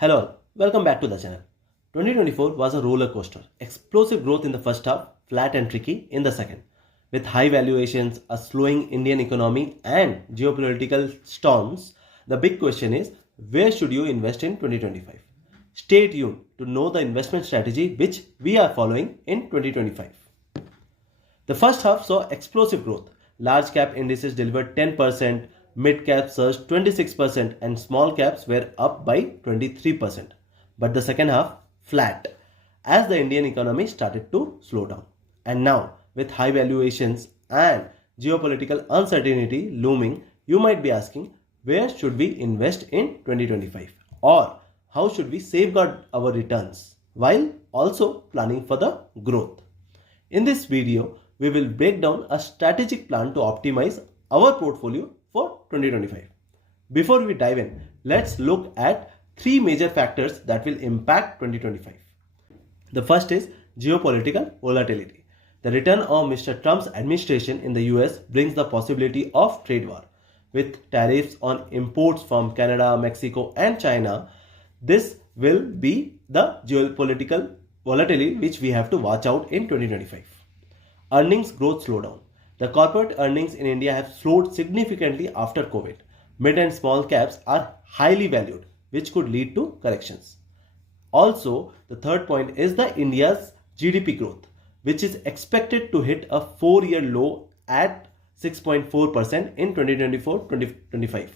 Hello, welcome back to the channel. 2024 was a roller coaster. Explosive growth in the first half, flat and tricky in the second. With high valuations, a slowing Indian economy and geopolitical storms, the big question is where should you invest in 2025? Stay tuned to know the investment strategy which we are following in 2025. The first half saw explosive growth. Large cap indices delivered 10%, mid caps surged 26%, and small caps were up by 23%. But the second half, flat, as the Indian economy started to slow down. And now, with high valuations and geopolitical uncertainty looming, you might be asking, where should we invest in 2025? Or how should we safeguard our returns while also planning for the growth? In this video, we will break down a strategic plan to optimize our portfolio for 2025. Before we dive in, let's look at three major factors that will impact 2025. The first is geopolitical volatility. The return of Mr. Trump's administration in the US brings the possibility of trade war. With tariffs on imports from Canada, Mexico, and China, this will be the geopolitical volatility which we have to watch out in 2025. Earnings growth slowdown. The corporate earnings in India have slowed significantly after COVID. Mid and small caps are highly valued, which could lead to corrections. Also, the third point is the India's GDP growth, which is expected to hit a 4-year low at 6.4% in 2024-2025,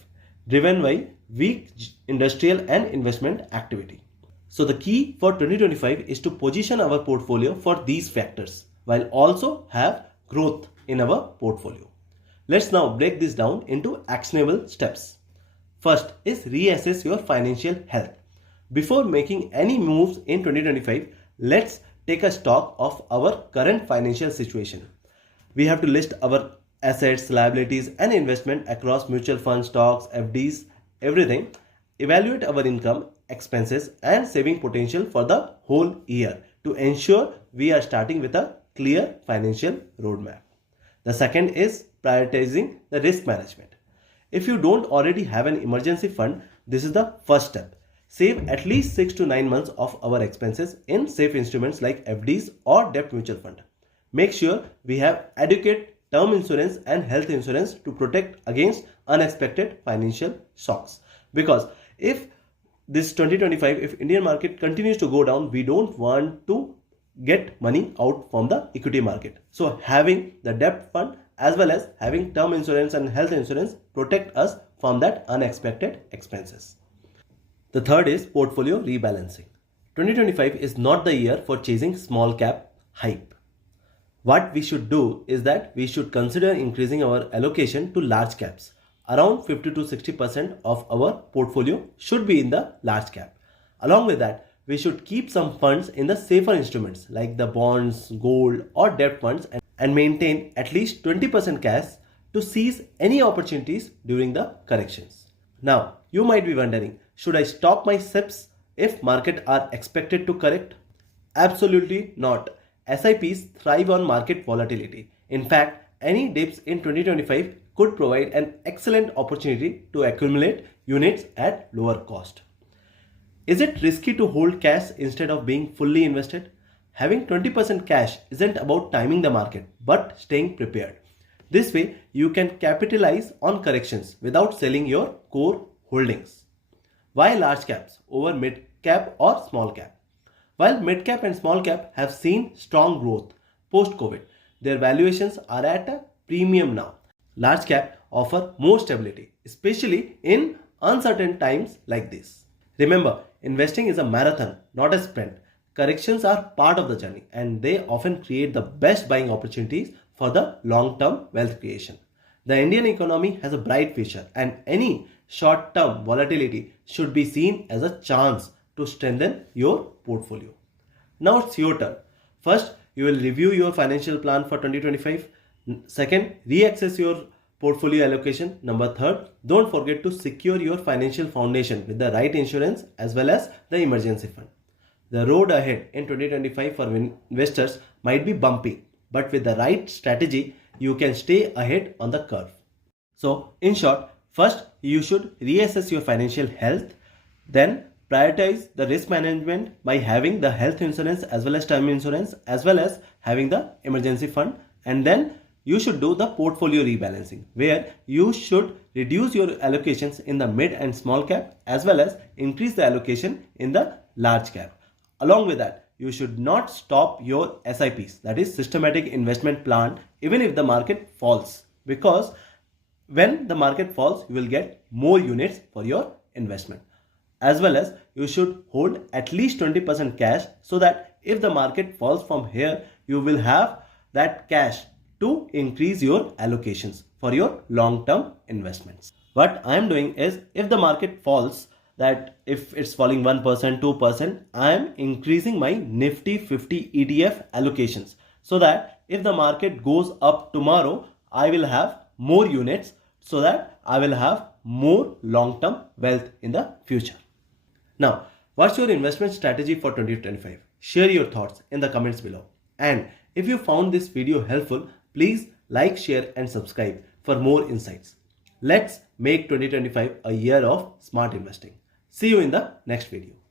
driven by weak industrial and investment activity. So the key for 2025 is to position our portfolio for these factors, while also have growth in our portfolio. Let's now break this down into actionable steps. First is reassess your financial health. Before making any moves in 2025, let's take a stock of our current financial situation. We have to list our assets, liabilities, and investment across mutual funds, stocks, FDs, everything. Evaluate our income, expenses, and saving potential for the whole year to ensure we are starting with a clear financial roadmap. The second is prioritizing the risk management. If you don't already have an emergency fund, this is the first step. Save at least 6 to 9 months of our expenses in safe instruments like FDs or debt mutual fund. Make sure we have adequate term insurance and health insurance to protect against unexpected financial shocks. Because if this 2025, if Indian market continues to go down, we don't want to get money out from the equity market. So having the debt fund as well as having term insurance and health insurance protect us from that unexpected expenses. The third is portfolio rebalancing. 2025 is not the year for chasing small cap hype. What we should do is that we should consider increasing our allocation to large caps. Around 50 to 60% of our portfolio should be in the large cap. Along with that, we should keep some funds in the safer instruments like the bonds, gold, or debt funds and maintain at least 20% cash to seize any opportunities during the corrections. Now, you might be wondering, should I stop my SIPs if markets are expected to correct? Absolutely not. SIPs thrive on market volatility. In fact, any dips in 2025 could provide an excellent opportunity to accumulate units at lower cost. Is it risky to hold cash instead of being fully invested? Having 20% cash isn't about timing the market, but staying prepared. This way, you can capitalize on corrections without selling your core holdings. Why large caps over mid cap or small cap? While mid cap and small cap have seen strong growth post-COVID, their valuations are at a premium now. Large cap offer more stability, especially in uncertain times like this. Remember, investing is a marathon, not a sprint. Corrections are part of the journey and they often create the best buying opportunities for the long-term wealth creation. The Indian economy has a bright future and any short-term volatility should be seen as a chance to strengthen your portfolio. Now it's your turn. First, you will review your financial plan for 2025. Second, reassess your portfolio allocation. Number third, don't forget to secure your financial foundation with the right insurance as well as the emergency fund. The road ahead in 2025 for investors might be bumpy, but with the right strategy, you can stay ahead on the curve. So, in short, first you should reassess your financial health, then prioritize the risk management by having the health insurance as well as term insurance as well as having the emergency fund. And then you should do the portfolio rebalancing, where you should reduce your allocations in the mid and small cap as well as increase the allocation in the large cap. Along with that, you should not stop your SIPs, that is systematic investment plan, even if the market falls, because when the market falls, you will get more units for your investment. As well as you should hold at least 20% cash, so that if the market falls from here, you will have that cash to increase your allocations for your long-term investments. What I am doing is, if the market falls, that if it's falling 1%, 2%, I am increasing my Nifty 50 ETF allocations, so that if the market goes up tomorrow, I will have more units, so that I will have more long-term wealth in the future. Now, what's your investment strategy for 2025? Share your thoughts in the comments below. And if you found this video helpful, please like, share and subscribe for more insights. Let's make 2025 a year of smart investing. See you in the next video.